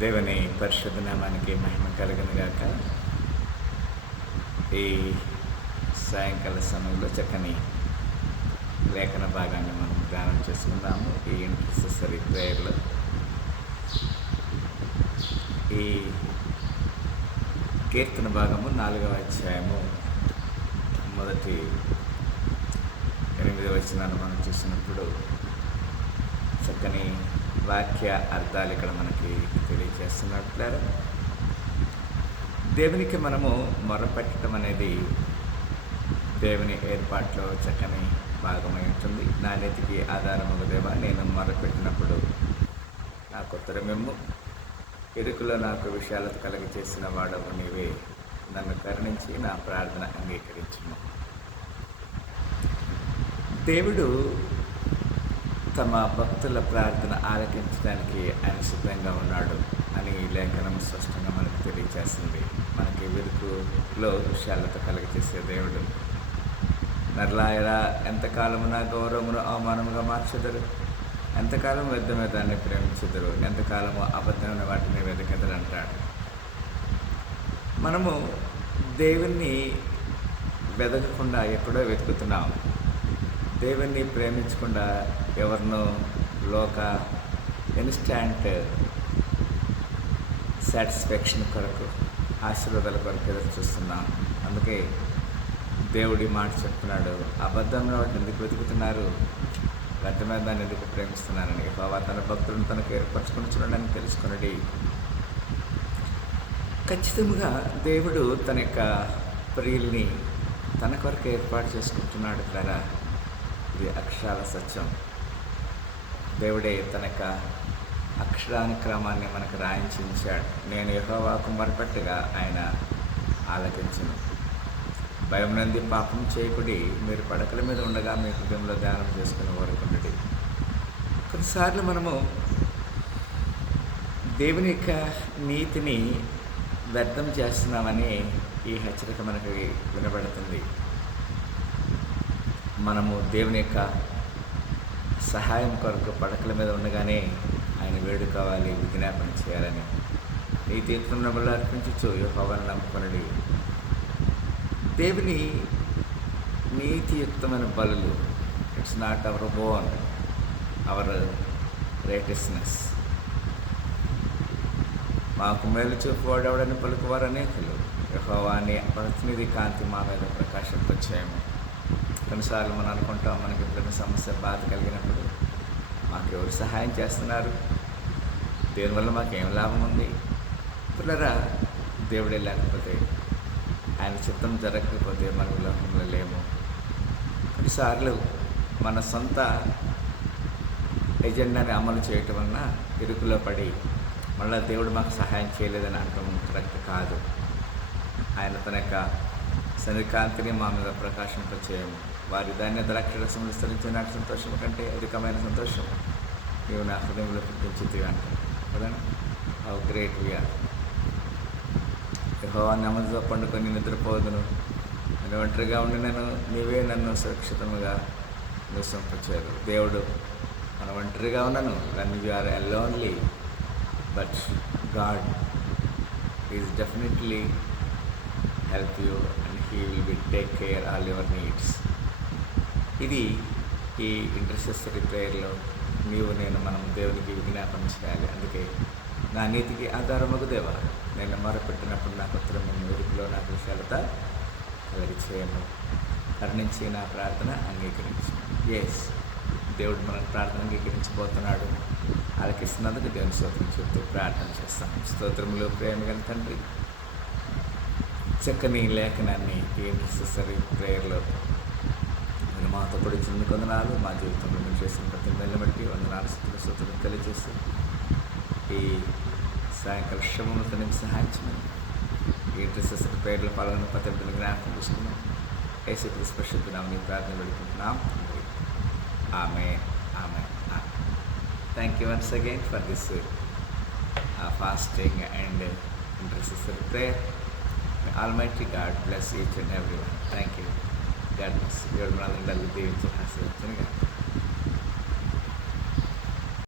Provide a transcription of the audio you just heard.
దేవుని పరిశుద్ధ నామానికి మహిమ కలిగిన గాక. ఈ సాయంకాల సమయంలో చక్కని లేఖన భాగాన్ని మనం ధ్యానం చేసుకుందాము. ఈ ఇంటర్సెసరీ ప్రేయర్లో ఈ కీర్తన భాగము నాలుగవ అధ్యాయము మొదటి ఎనిమిది వచ్చిన మనం చూసినప్పుడు చక్కని వాక్య అర్థాలు ఇక్కడ మనకి తెలియజేస్తున్నట్లే దేవునికి మనము మొరపెట్టడం అనేది దేవుని ఏర్పాట్లో చక్కని భాగమై ఉంటుంది. నా నెతికి ఆధారముగా దేవా నేను మొరపెట్టినప్పుడు నాకు ఉత్తరమేమో ఇరుకులో నాకు విషయాలతో కలిగి చేసిన వాడవు నీవే. నన్ను కరుణించి నా ప్రార్థన అంగీకరించుము. దేవుడు తమ భక్తుల ప్రార్థన ఆలకించడానికి ఆయన సిద్ధంగా ఉన్నాడు అని ఈ లేఖనం స్పష్టంగా మనకు తెలియజేస్తుంది మనకి వెలుగులో విషయాలతో కలిగజేసే దేవుడు. నర్లాయరా ఎంతకాలము నా గౌరవమును అవమానముగా మార్చెదరు? ఎంతకాలం వ్యర్థమైన దాన్ని ప్రేమించెదరు? ఎంతకాలము అబద్ధమైన వాటిని వెతకెదరు అంటాడు మనము దేవుణ్ణి వెతకకుండా ఎక్కడో వెతుకుతున్నాము దేవుణ్ణి ప్రేమించకుండా ఎవరినో లోక ఇన్స్టాంట్ సాటిస్ఫాక్షన్ కొరకు ఆశీర్వాదాల కొరకు ఎదురు చూస్తున్నాం. అందుకే దేవుడి మాట చెప్తున్నాడు. అబద్ధంగా వాటిని ఎందుకు వెతుకుతున్నారు? వ్యర్థమైన దాన్ని ఎందుకు ప్రేమిస్తున్నానని బాబా తన భక్తులను తనకు ఏర్పరచుకుని చూడడానికి తెలుసుకున్నది ఖచ్చితంగా దేవుడు తన యొక్క ప్రియుల్ని తన కొరకు ఏర్పాటు చేసుకుంటున్నాడు కదా. ఇది అక్షరాల సత్యం. దేవుడే తన యొక్క అక్షరానుక్రమాన్ని మనకు రాయించాడు నేను యహోవాకు మొరపెట్టగా ఆయన ఆలకించను. భయం నంది పాపం చేయకుడి మీరు పడకల మీద ఉండగా మీ హృదయంలో ధ్యానం చేసుకుని కోరుకుంటుంది కొన్నిసార్లు మనము దేవుని యొక్క నీతిని వ్యర్థం చేస్తున్నామని ఈ హెచ్చరిక మనకి వినబడుతుంది. మనము దేవుని యొక్క సహాయం కొరకు పడకల మీద ఉండగానే ఆయన వేడుకోవాలి విజ్ఞాపన చేయాలని. నీ తీర్థం అర్పించచ్చు యహోవాన్ని నమ్ముకొనడి. దేవుని నీతియుక్తమైన బలులు it's not our own our righteousness. మాకు మేలు చూపువాడెవడని పలుకువారు అనేకులు. యహోవాని ప్రతినిధి కాంతి మా మీద ప్రకాశింపచేయము. కొన్నిసార్లు మనం అనుకుంటాం మనకి ఎప్పుడైనా సమస్య బాధ కలిగినప్పుడు మాకు ఎవరు సహాయం చేస్తున్నారు? దేనివల్ల మాకేం లాభం ఉంది? పిల్లరా దేవుడే లేకపోతే ఆయన చిత్తం జరగకపోతే మనకు లోకంలో లేము. కొన్నిసార్లు మన సొంత ఎజెండాని అమలు చేయటం వలన ఇరుకులో పడి మళ్ళీ దేవుడు మాకు సహాయం చేయలేదని అనటం కరెక్ట్ కాదు. ఆయన తన యొక్క శనికాంతిని మా మీద ప్రకాశింపచేయము. వారి ధాన్య ద్రాక్షరసం విస్తరించే నాకు సంతోషం కంటే అధికమైన సంతోషం. నీవు నా హృదయంలో పుట్టించితివి అంటారు కదా హౌ గ్రేట్ వీఆర్ యహోవా నెమ్మదితో పండుకొని నిద్రపోదును. నేను ఒంటరిగా ఉండి నేను నీవే నన్ను సురక్షితముగా నివసింపచేయరు దేవుడు మనం ఒంటరిగా ఉన్నాను. When you are lonely but God is definitely help you and he will be take care all your needs ఇది ఈ ఇంటర్సెసరీ ప్రేయర్లో నీవు నేను మనం దేవునికి విజ్ఞాపన చేయాలి. అందుకే నా నీతికి ఆధారమగు దేవ నేను మొరపెట్టినప్పుడు నా ఉత్తరం మెరుపులో నాకు విశాలత కలిగి చేయము కరుణించి నా ప్రార్థన అంగీకరించు. ఎస్ దేవుడు మన ప్రార్థన అంగీకరించబోతున్నాడు. ఆలకిస్తున్నందుకు దేవుని స్తోత్రం చెప్తూ ప్రార్థన చేస్తాం. స్తోత్రంలో ప్రేమ గల తండ్రి. చక్కని లేఖనాన్ని ఈ ఇంటర్సెసరీ ప్రేయర్లో మాతో కూడా చిన్న కొందనాలు మా జీవితంలో మేము చేసిన ప్రతి మెల్లబట్టి వందనాలు స్థితిలో స్తోత్రం తెలియజేస్తూ ఈ సాయంకాల శ్రమలతో తనకి సహాయం ఈ డ్రెస్సెస్ పేర్లు పాల్గొన్న ప్రతి ఒక్కరిని జ్ఞాపకం చేసుకున్నాం ఏసీ స్పెషల్ నామని ప్రార్థన పెడుకుంటున్నాం. ఆమె ఆమె thank you once again for this fasting and intercessory prayer. May God bless each and every one thank you God bless. Your brother Lalu Devi Chahasya.